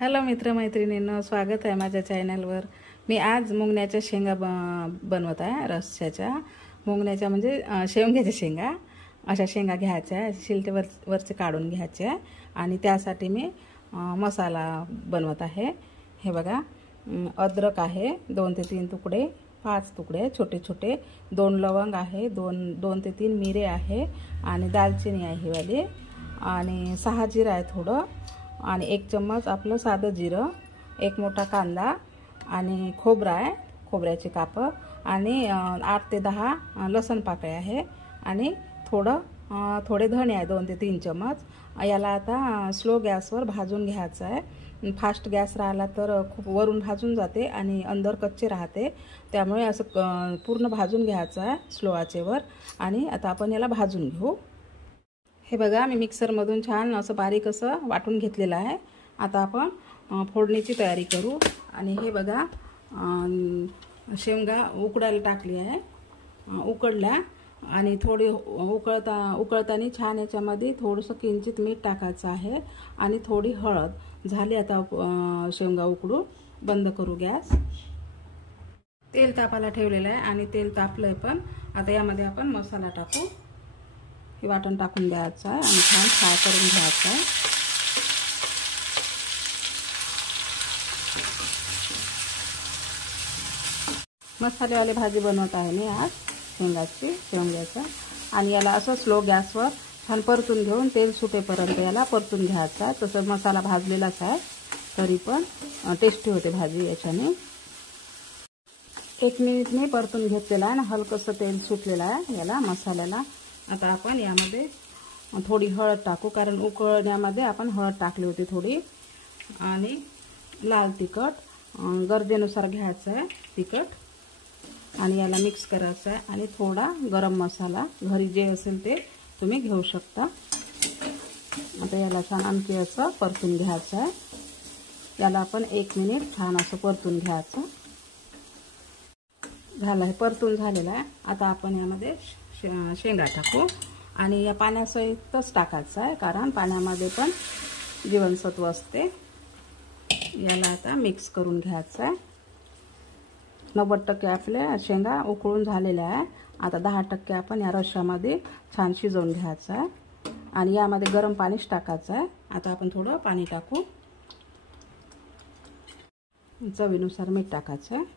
Hello मित्रमैत्रिणींनो, स्वागत आहे माझ्या चॅनलवर। मी आज मुंगण्याच्या शेंगा बनवत आहे। रस्स्याच्या मुंगण्याच्या म्हणजे शेवग्याच्या शेंगा। अशा शेंगा घ्यायच्या, शिलटे वरचे काढून घ्यायचे आणि त्यासाठी मी मसाला बनवत आहे। हे बघा, अद्रक आहे 2 ते 3 तुकडे, 5 तुकडे छोटे छोटे, 2 लवंग आहे, 2 ते 3 मिरे आहे आणि दालचिनी आहे ही वाली, आणि 6 जिरं आहे थोडं, आणि 1 चम्मच आपलं साधं जिरं, 1 मोठा कांदा आणि खोबरा आहे, खोबऱ्याचे काप, आणि 8 ते 10 लसण पाकळ्या आहे, आणि थोडे धणे आहे 2 ते 3 चम्मच। याला आता स्लो गॅसवर भाजून घ्यायचं आहे। फास्ट गॅस राहिला तर खूप वरून भाजून जाते आणि अंदर कच्चे राहते, त्यामुळे असं पूर्ण भाजून घ्यायचं आहे स्लो आचेवर। आणि आता आपण याला भाजून घेऊ। हे बघा, मी मिक्सरमधून छान असं बारीक असं वाटून घेतलेलं आहे। आता आपण फोडणीची तयारी करू। आणि हे बघा, शेंगा उकडायला टाकली आहे, उकडल्या, आणि थोडी उकळताना छान याच्यामध्ये थोडंसं किंचित मीठ टाकायचं आहे आणि थोडी हळद। झाली आता शेंगा उकडून, बंद करू गॅस। तेल तापायला ठेवलेलं आहे आणि तेल तापलंय पण। आता यामध्ये आपण मसाला टाकू। हे वाटण टाकून द्यायचं आहे आणि छान फ्राय करून घ्यायचं आहे। मसालेवाली भाजी बनवत आहे मी आज शेवग्याचं, आणि याला असं स्लो गॅसवर छान परतून घेऊन तेल सुटेपर्यंत याला परतून घ्यायचं आहे। तसं मसाला भाजलेलाच आहे तरी पण टेस्टी होते भाजी याच्याने। 1 मिनिट मी परतून घेतलेला आहे आणि हलकंसं तेल सुटलेलं आहे याला मसाल्याला। आता आपण यामध्ये थोडी हळद टाकू, कारण उकळण्यामध्ये आपण हळद टाकली होती थोडी, आणि लाल तिखट गरजेनुसार घ्यायचं आहे तिखट, आणि याला मिक्स करायचं आहे। आणि थोडा गरम मसाला घरी जे असेल ते तुम्ही घेऊ शकता। आता याला छान आणखी असं परतून घ्यायचं आहे। याला आपण 1 मिनिट छान असं परतून घ्यायचं। झालं आहे, परतून झालेलं आहे। आता आपण यामध्ये शेंगा टाकू, आणि या पाण्यासहितच टाकायचं आहे, कारण पाण्यामध्ये पण जीवनसत्व असते। याला आता मिक्स करून घ्यायचं आहे। 90% आपल्या शेंगा उकळून झालेल्या आहे। आता 10% आपण या रश्श्यामध्ये छान शिजवून घ्यायचं आहे, आणि यामध्ये गरम पाणीच टाकायचं आहे। आता आपण थोडं पाणी टाकू, चवीनुसार मीठ टाकायचं आहे।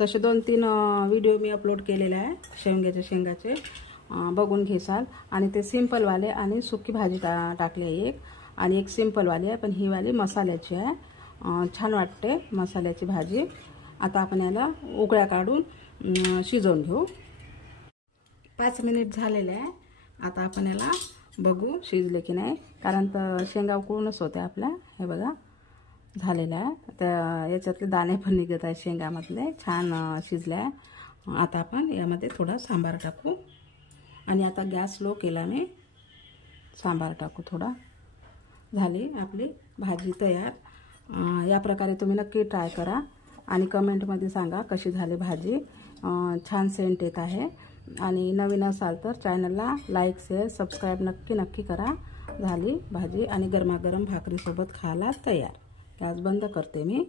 तसे 2-3 व्हिडिओ मी अपलोड केलेले आहे शेवग्याच्या शेंगाचे, बघून घेसाल। आणि ते सिंपलवाले आणि सुकी भाजी टाकली आहे एक, आणि एक सिंपलवाली आहे, पण ही वाली मसाल्याची आहे, छान वाटते मसाल्याची भाजी। आता आपण याला उकळ्या काढून शिजवून घेऊ। 5 मिनिट झालेले आहे। आता आपण याला बघू शिजले की नाही, कारण तर शेंगा उकळूनच होते आपल्या। हे बघा, झालेलं आहे, तर याच्यातले दाणे पण निघत आहे शेंगामधले, छान शिजले आहे। आता आपण यामध्ये थोडा सांबार टाकू, आणि आता गॅस स्लो केला मी, सांबार टाकू थोडा। झाली आपली भाजी तयार। या प्रकारे तुम्ही नक्की ट्राय करा आणि कमेंटमध्ये सांगा कशी झाली भाजी। छान सेंट येत आहे, आणि नवीन असाल तर चॅनलला लाईक, शेअर, सबस्क्राईब नक्की करा। झाली भाजी, आणि गरमागरम भाकरीसोबत खायला तयार। गॅस बंद करते मी।